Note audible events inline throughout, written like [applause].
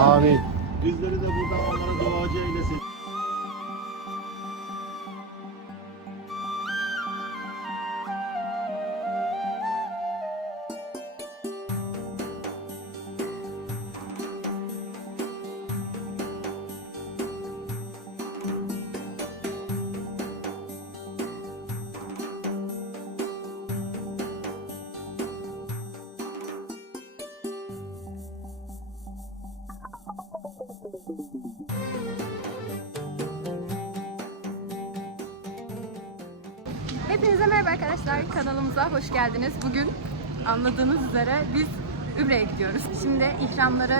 Amin. Bizleri de buradan onlara duacı eylesin. Hepinize merhaba arkadaşlar. Kanalımıza hoş geldiniz. Bugün anladığınız üzere biz Ümre'ye gidiyoruz. Şimdi ihramları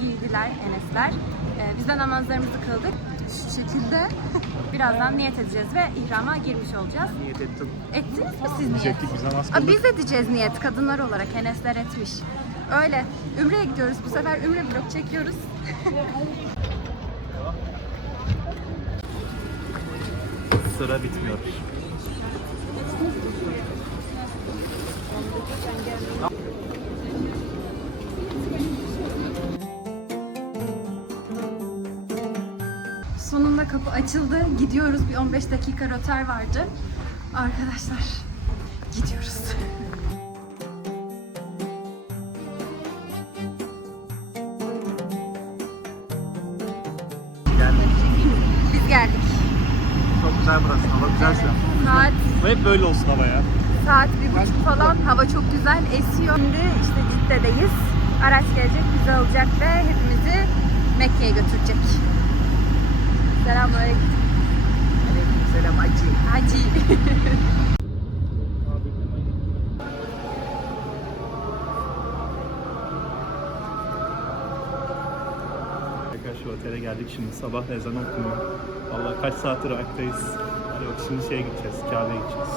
giydiler Enesler. Ee, biz de namazlarımızı kıldık. Şu şekilde [laughs] birazdan niyet edeceğiz ve ihrama girmiş olacağız. Niyet ettim. Ettiniz mi siz niyet? Çektik biz namaz Aa, biz edeceğiz niyet kadınlar olarak Enesler etmiş. Öyle. Ümre'ye gidiyoruz. Bu sefer Ümre vlog çekiyoruz. Sıra bitmiyor. Sonunda kapı açıldı. Gidiyoruz. Bir 15 dakika rötar vardı. Arkadaşlar gidiyoruz. Güzel burası. Hava güzel şu an. Saat Bu hep böyle olsun hava ya. saat bir buçuk falan. Hava çok güzel esiyor. Şimdi işte Cidde'deyiz. Araç gelecek, bizi alacak ve hepimizi Mekke'ye götürecek. Selamünaleyküm. Selam Hacı. Hacı. [laughs] geldik şimdi. Sabah ezan okunuyor. Vallahi kaç saattir ayaktayız. Bak şimdi şeye gideceğiz. Kabe'ye gideceğiz.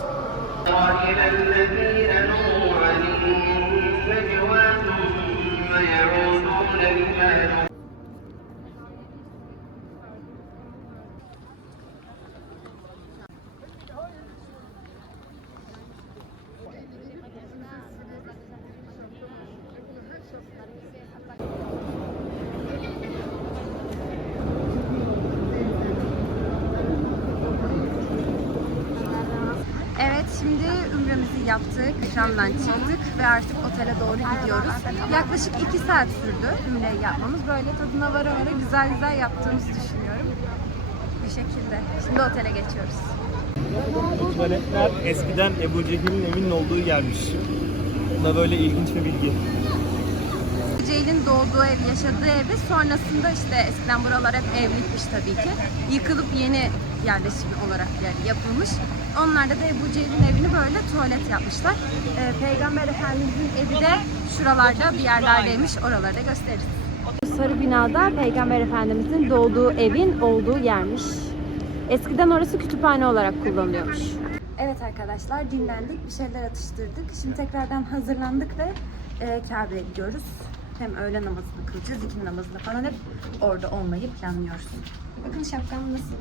Yaptık, ikramdan çıktık ve artık otele doğru gidiyoruz. Yaklaşık iki saat sürdü ümreyi yapmamız. Böyle tadına vara vara güzel güzel yaptığımızı düşünüyorum. Bu şekilde. Şimdi otele geçiyoruz. Bu tuvaletler eskiden Ebu Cehil'in evinin olduğu yermiş. Bu da böyle ilginç bir bilgi. Ceylin doğduğu ev, yaşadığı evi sonrasında işte eskiden buralar hep evlikmiş tabii ki. Yıkılıp yeni yerleşim olarak yani yapılmış. Onlarda da Ebu Cehil'in evini böyle tuvalet yapmışlar. Ee, Peygamber Efendimizin evi de şuralarda bir yerlerdeymiş. Oraları da gösteririz. Sarı binada Peygamber Efendimizin doğduğu evin olduğu yermiş. Eskiden orası kütüphane olarak kullanılıyormuş. Evet arkadaşlar dinlendik, bir şeyler atıştırdık. Şimdi tekrardan hazırlandık ve e, Kabe'ye gidiyoruz. Hem öğle namazını kılacağız, ikindi namazını falan hep orada olmayı planlıyoruz. Bakın şapkam nasıl?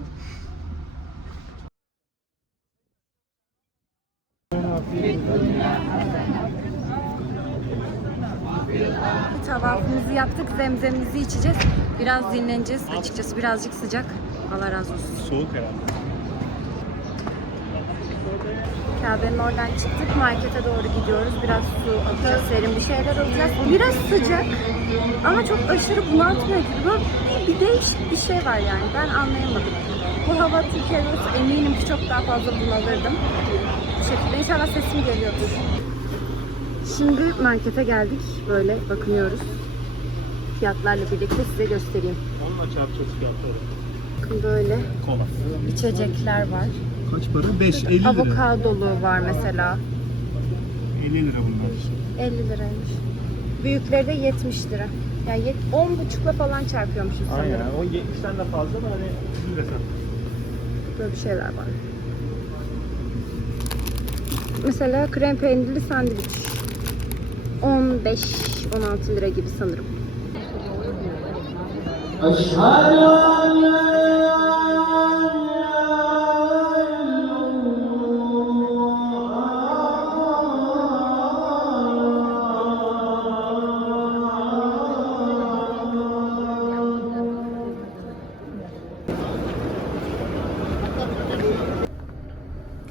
Tavafımızı yaptık, zemzemimizi içeceğiz. Biraz dinleneceğiz. Açıkçası birazcık sıcak. Allah razı olsun. Soğuk herhalde. Kabe'nin oradan çıktık. Markete doğru gidiyoruz. Biraz su alacağız, serin bir şeyler alacağız. Biraz sıcak ama çok aşırı bunaltmıyor gibi. Böyle bir, bir değişik bir şey var yani. Ben anlayamadım. Bu hava Türkiye'de olsa eminim ki çok daha fazla bunalırdım. Şekilde inşallah sesim geliyordur. Şimdi markete geldik. Böyle bakınıyoruz. Fiyatlarla birlikte size göstereyim. Onunla çarpacağız fiyatları. Böyle Kola. içecekler var. Kaç para? 5, 50 lira. Avokadolu var mesela. 50 lira bunlar. 50 liraymış. Büyükleri de 70 lira. Yani yet- 10 buçukla falan çarpıyormuşuz sanırım. Aynen. O 70'ten de fazla da hani 100 lira. Böyle bir şeyler var. Mesela krem peynirli sandviç. 15-16 lira gibi sanırım. Aşhadu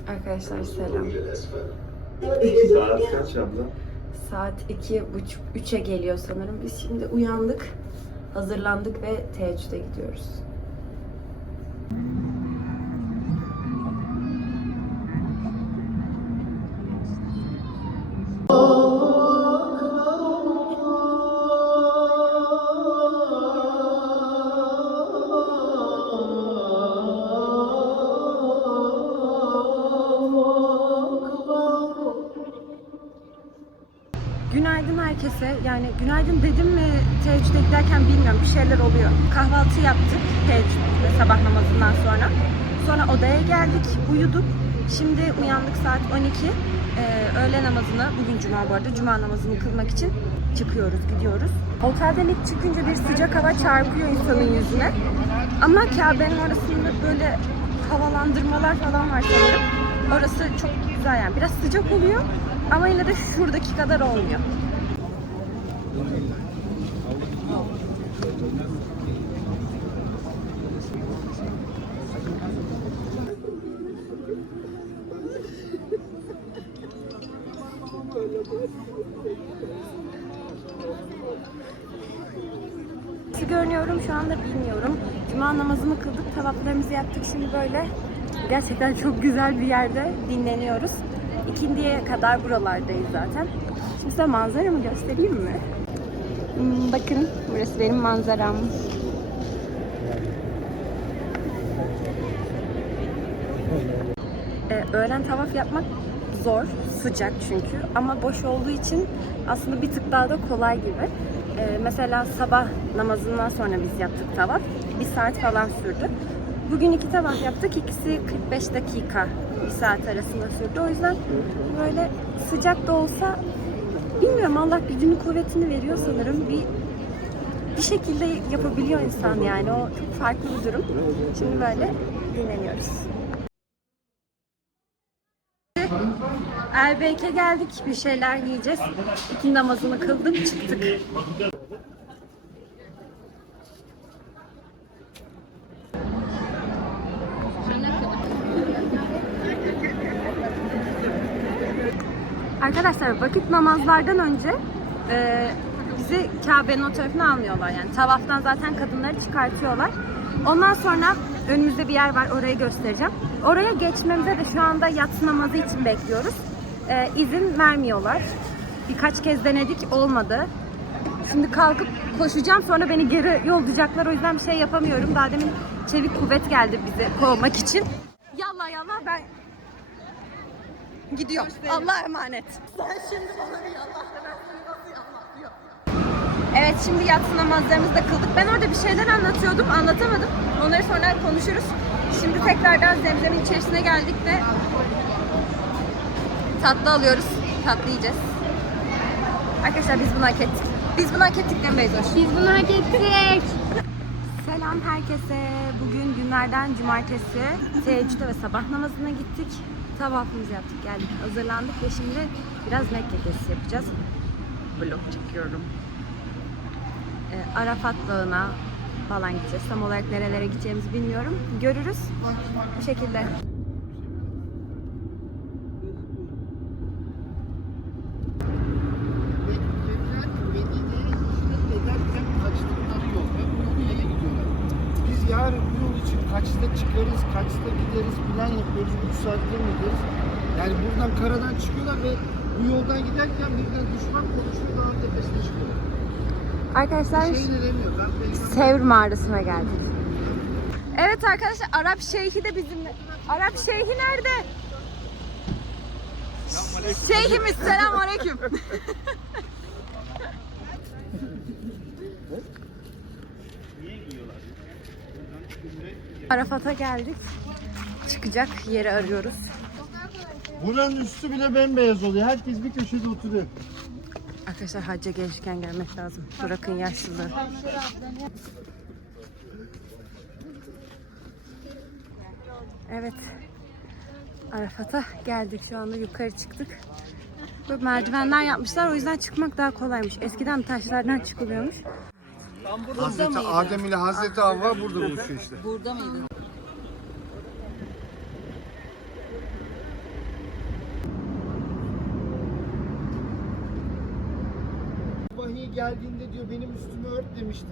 Arkadaşlar selam. Saat kaç abla? Saat iki buçuk, üçe geliyor sanırım. Biz şimdi uyandık, hazırlandık ve teheccüde gidiyoruz. Günaydın herkese. Yani günaydın dedim mi teheccüde giderken bilmiyorum bir şeyler oluyor. Kahvaltı yaptık teheccüde sabah namazından sonra. Sonra odaya geldik, uyuduk. Şimdi uyandık saat 12. Ee, öğle namazını, bugün cuma bu arada, cuma namazını kılmak için çıkıyoruz, gidiyoruz. Otelden ilk çıkınca bir sıcak hava çarpıyor insanın yüzüne. Ama Kabe'nin orasında böyle havalandırmalar falan var sanırım. Orası çok güzel yani. Biraz sıcak oluyor ama yine de şuradaki kadar olmuyor. Nasıl görünüyorum şu anda bilmiyorum. Cuma namazını kıldık, tavaflarımızı yaptık. Şimdi böyle gerçekten çok güzel bir yerde dinleniyoruz. İkindiye kadar buralardayız zaten. Şimdi size manzaramı göstereyim mi? Hmm, bakın burası benim manzaram. Ee, öğlen tavaf yapmak zor, sıcak çünkü ama boş olduğu için aslında bir tık daha da kolay gibi. Ee, mesela sabah namazından sonra biz yaptık tavaf. Bir saat falan sürdü. Bugün iki tavaf yaptık. İkisi 45 dakika, bir saat arasında sürdü. O yüzden böyle sıcak da olsa bilmiyorum Allah gücünü kuvvetini veriyor sanırım. Bir bir şekilde yapabiliyor insan yani. O çok farklı bir durum. Şimdi böyle dinleniyoruz. Erbeyk'e geldik. Bir şeyler yiyeceğiz. İki namazını kıldık, çıktık. Arkadaşlar vakit namazlardan önce e, bizi Kabe'nin o tarafına almıyorlar. Yani tavaftan zaten kadınları çıkartıyorlar. Ondan sonra önümüzde bir yer var orayı göstereceğim. Oraya geçmemize de şu anda yatsı namazı için bekliyoruz. E, izin vermiyorlar. Birkaç kez denedik olmadı. Şimdi kalkıp koşacağım sonra beni geri yollayacaklar. O yüzden bir şey yapamıyorum. Daha demin çevik kuvvet geldi bizi kovmak için. Yallah yallah ben gidiyorum. Allah'a emanet. Evet şimdi yatsı namazlarımızı da kıldık. Ben orada bir şeyler anlatıyordum. Anlatamadım. Onları sonra konuşuruz. Şimdi tekrardan zemzemin içerisine geldik ve tatlı alıyoruz. Tatlı yiyeceğiz. Arkadaşlar biz bunu hak ettik. Biz bunu hak ettik mi Beyzoş? Biz bunu hak ettik. Selam herkese. Bugün günlerden cumartesi. Teheccüde ve sabah namazına gittik. Tavafımızı yaptık, geldik, hazırlandık ve şimdi biraz Mekke gezisi yapacağız. Vlog çekiyorum. Ee, Arafat Dağı'na falan gideceğiz. Tam olarak nerelere gideceğimizi bilmiyorum. Görürüz. Bu şekilde. Medine'ye hicret ederken kaçtıkları yol ve bu yolu yaya gidiyorlar. Biz yarın bu yol için kaçta çıkarız, kaçta gideriz plan yapıyoruz, 3 saatte mi gideriz? Yani buradan karadan çıkıyorlar ve bu yoldan giderken birden düşman konuşuyor dağın tepesine çıkıyorlar. Arkadaşlar şey de demiyor. Ben peygamber Sevr mağarasına geldik. Evet arkadaşlar Arap Şeyhi de bizimle. Arap Şeyhi nerede? Şeyhimiz selam aleyküm. [laughs] Arafat'a geldik. Çıkacak yeri arıyoruz. Buranın üstü bile bembeyaz oluyor. Herkes bir köşede oturuyor. Arkadaşlar hacca gençken gelmek lazım. Bırakın yaşlılığı. Evet. Arafat'a geldik şu anda yukarı çıktık. Böyle merdivenler yapmışlar o yüzden çıkmak daha kolaymış. Eskiden taşlardan çıkılıyormuş. Hazreti mıydı? Adem ile Hazreti Havva burada buluşuyor işte. Burada mıydı? Vahiy geldiğinde diyor benim üstümü ört demiştin.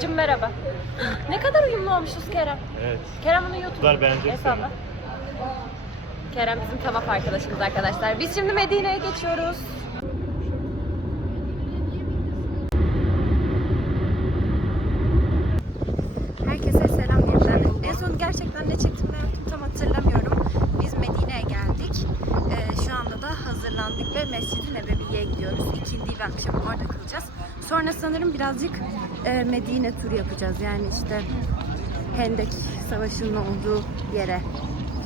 Hacım merhaba. Ne kadar uyumlu olmuşuz Kerem. Evet. Kerem bunu YouTube. Bunlar beğenecek salla. Kerem bizim tavaf arkadaşımız arkadaşlar. Biz şimdi Medine'ye geçiyoruz. Herkese selam yeniden. En son gerçekten ne çektim ne yaptım tam hatırlamıyorum. Biz Medine'ye geldik. Ee, şu anda da hazırlandık ve Mescid-i Nebevi'ye gidiyoruz. İkindi ve akşam orada kalacağız. Sonra sanırım birazcık e, Medine turu yapacağız. Yani işte Hendek Savaşı'nın olduğu yere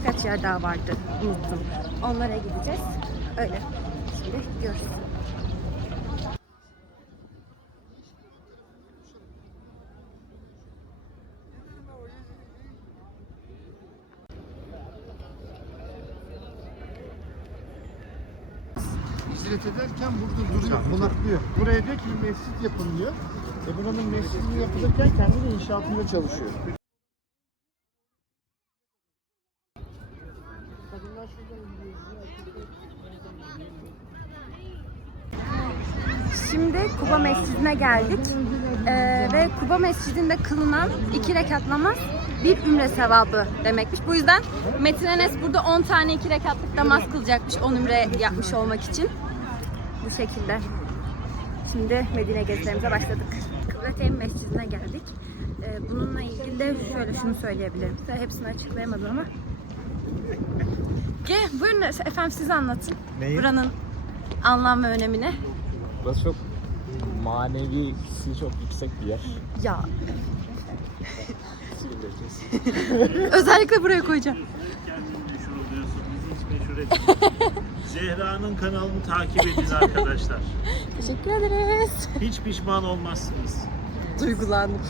kaç yer daha vardı unuttum. Onlara gideceğiz. Öyle. Şimdi gidiyoruz. Hicret ederken burada duruyor, konaklıyor. Buraya diyor ki bir mescit yapın diyor. E buranın mescidi yapılırken kendi de inşaatında çalışıyor. Kadınlar şuradan gidiyor. Şimdi Kuba Mescidi'ne geldik. Ee, ve Kuba Mescidi'nde kılınan iki rekat namaz bir ümre sevabı demekmiş. Bu yüzden Metin Enes burada 10 tane iki rekatlık namaz kılacakmış 10 ümre yapmış olmak için. Bu şekilde. Şimdi Medine gezilerimize başladık. Kıbleteyn Mescidi'ne geldik. Ee, bununla ilgili de şöyle şunu söyleyebilirim size. Hepsini açıklayamadım ama. Gel, buyurun efendim siz anlatın. Neyi? Buranın anlam ve önemini. Burası çok manevi hissi çok yüksek bir yer. Ya özellikle buraya koyacağım. [laughs] Zehra'nın kanalını takip edin arkadaşlar. [laughs] Teşekkür ederiz. Hiç pişman olmazsınız. Duygulandım.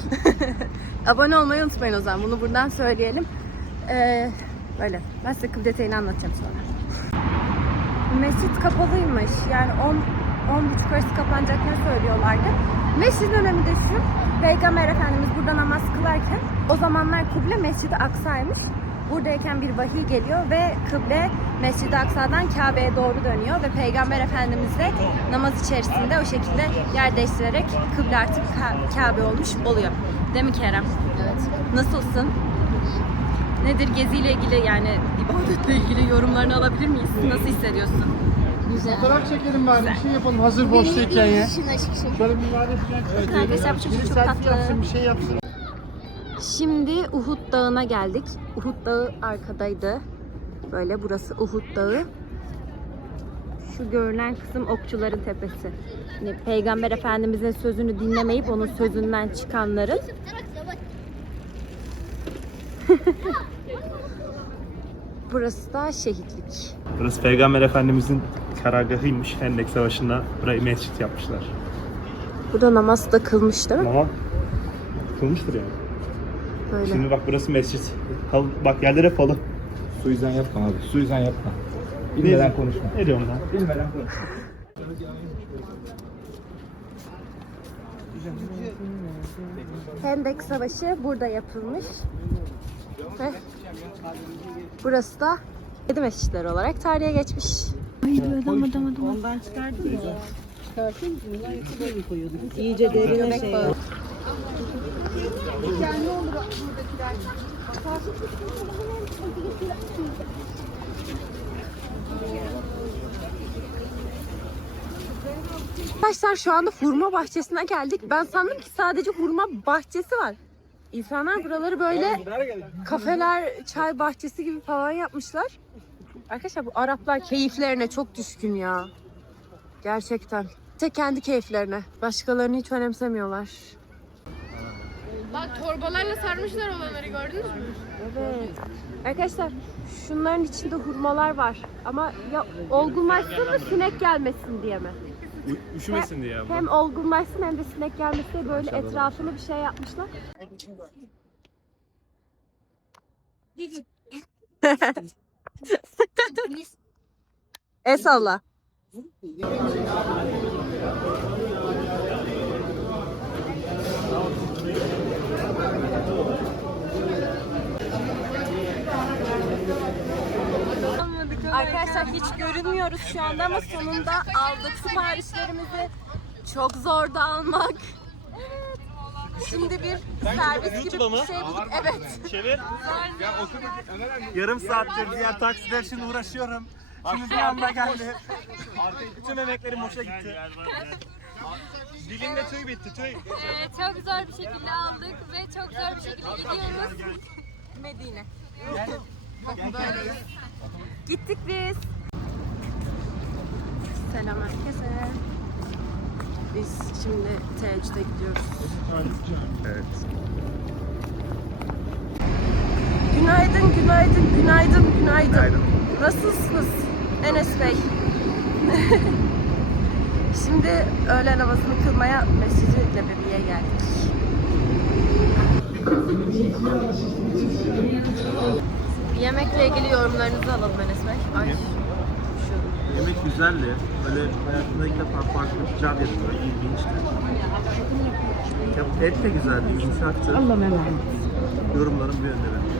[laughs] Abone olmayı unutmayın o zaman. Bunu buradan söyleyelim. Ee, böyle. Ben size Kıbleteyn'i anlatacağım sonra. Mescit kapalıymış. Yani 10 10 buçuk arası kapanacakken söylüyorlardı. Mescidin önemi de şu. Peygamber Efendimiz burada namaz kılarken o zamanlar kıble Mescid-i Aksa'ymış. Buradayken bir vahiy geliyor ve kıble Mescid-i Aksa'dan Kabe'ye doğru dönüyor ve Peygamber Efendimiz de namaz içerisinde o şekilde yer değiştirerek kıble artık Ka- Kabe olmuş oluyor. Değil mi Kerem? Evet. Nasılsın? Nedir geziyle ilgili yani ibadetle ilgili yorumlarını alabilir miyiz? Nasıl hissediyorsun? Fotoğraf çekelim bari, bir şey yapalım hazır boştayken ya. Şöyle bir ibadet evet, Arkadaşlar bu çocuk çok selfie tatlı. yapsın, bir şey yapsın. Şimdi Uhud Dağı'na geldik. Uhud Dağı arkadaydı. Böyle burası Uhud Dağı. Şu görünen kısım Okçuların Tepesi. Yani Peygamber Efendimizin sözünü dinlemeyip onun sözünden çıkanların [laughs] Burası da şehitlik. Burası Peygamber Efendimizin karargahıymış. Hendek Savaşı'nda burayı mescit yapmışlar. Burada namaz da kılmış değil mi? Ama kılmıştır yani. Böyle. Şimdi bak burası mescit. Hal, bak yerler hep halı. Su yüzden yapma abi. Su yüzden yapma. Bilmeden Ne- konuşma. Ne diyorum lan? Bilmeden konuşma. Hendek Savaşı burada yapılmış. Ve burası da Yedi mescitleri olarak tarihe geçmiş. İyice derine şey. Arkadaşlar şu anda hurma bahçesine geldik. Ben sandım ki sadece hurma bahçesi var. İnsanlar buraları böyle kafeler, çay bahçesi gibi falan yapmışlar. Arkadaşlar bu Araplar keyiflerine çok düşkün ya. Gerçekten. Tek kendi keyiflerine. Başkalarını hiç önemsemiyorlar. Bak torbalarla sarmışlar olanları gördünüz mü? Evet. Arkadaşlar şunların içinde hurmalar var. Ama ya olgunlaşsın mı sinek gelmesin diye mi? Üşümesin diye yaptım. Hem olgunlaşsın hem de sinek gelmesin diye böyle etrafını bir şey yapmışlar. [laughs] El salla. Arkadaşlar hiç görünmüyoruz şu anda ama sonunda aldık siparişlerimizi. Çok zor da almak. Evet. Şimdi bir servis gibi bir şey bulduk. Evet. Çevir. Yarım saattir diğer taksiler için uğraşıyorum. Şimdi bir anda geldi. Bütün emeklerim boşa gitti. Dilimde tüy bitti tüy. Ee, çok zor bir şekilde aldık ve çok zor bir şekilde gidiyoruz. Medine. Gittik biz. Selam herkese. Biz şimdi Teheccüde gidiyoruz. Evet. Günaydın, günaydın, günaydın, günaydın. Günaydın. Nasılsınız Enes Bey? [laughs] Şimdi öğle namazını kılmaya Mescid-i Nebevi'ye geldik. Yemekle ilgili yorumlarınızı alalım Enes Bey. Ay. Yemek güzeldi. Böyle hayatımda ilk defa farklı bir pilav yedim. Böyle ilginçti. Ya, et de güzeldi, yumuşaktı. Allah'ım emanet. Yorumlarım bu yönde benim.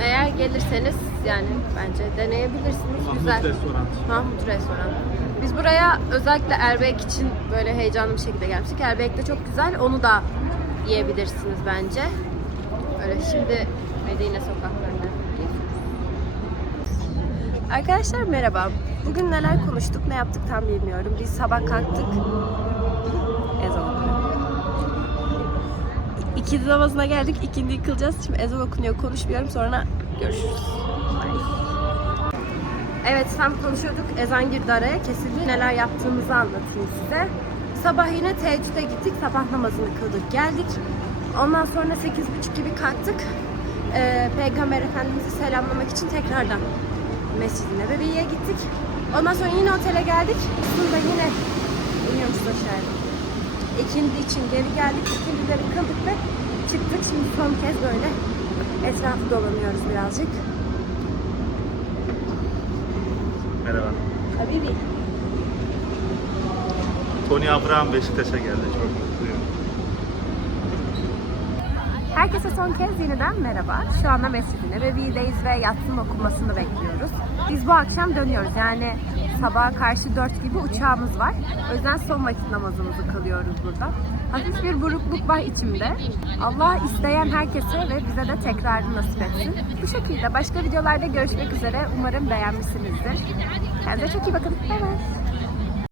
Eğer gelirseniz yani bence deneyebilirsiniz. Mahmut Güzel. Restoran. Mahmut Restoran. Biz buraya özellikle Erbek için böyle heyecanlı bir şekilde gelmiştik. Erbek de çok güzel. Onu da yiyebilirsiniz bence. Öyle şimdi Medine geziyoruz. Arkadaşlar merhaba. Bugün neler konuştuk, ne yaptık tam bilmiyorum. Biz sabah kalktık. Ezan okunuyor. İkindi namazına geldik. İkindiyi kılacağız. Şimdi ezan okunuyor. Konuşmuyorum. Sonra görüşürüz. Bye. Evet tam konuşuyorduk. Ezan girdi araya kesildi. Neler yaptığımızı anlatayım size. Sabah yine teheccüde gittik. Sabah namazını kıldık. Geldik. Ondan sonra 8.30 gibi kalktık. Ee, Peygamber Efendimiz'i selamlamak için tekrardan Mescid-i Nebevi'ye gittik. Ondan sonra yine otele geldik. Aslında yine iniyor musun aşağıya? İkindi için geri geldik. İkindileri kıldık ve çıktık. Şimdi son kez böyle etrafı dolanıyoruz birazcık. Merhaba. Habibi. Tony Abraham Beşiktaş'a geldi. Çok mutluyum. Herkese son kez yeniden merhaba. Şu anda Mescid-i Nebevi'deyiz ve yatsının okunmasını bekliyoruz. Biz bu akşam dönüyoruz. Yani sabaha karşı 4 gibi uçağımız var. O yüzden son vakit namazımızı kılıyoruz burada. Hafif bir burukluk var içimde. Allah isteyen herkese ve bize de tekrarını nasip etsin. Bu şekilde başka videolarda görüşmek üzere. Umarım beğenmişsinizdir. Kendinize çok iyi bakın. Bay bay.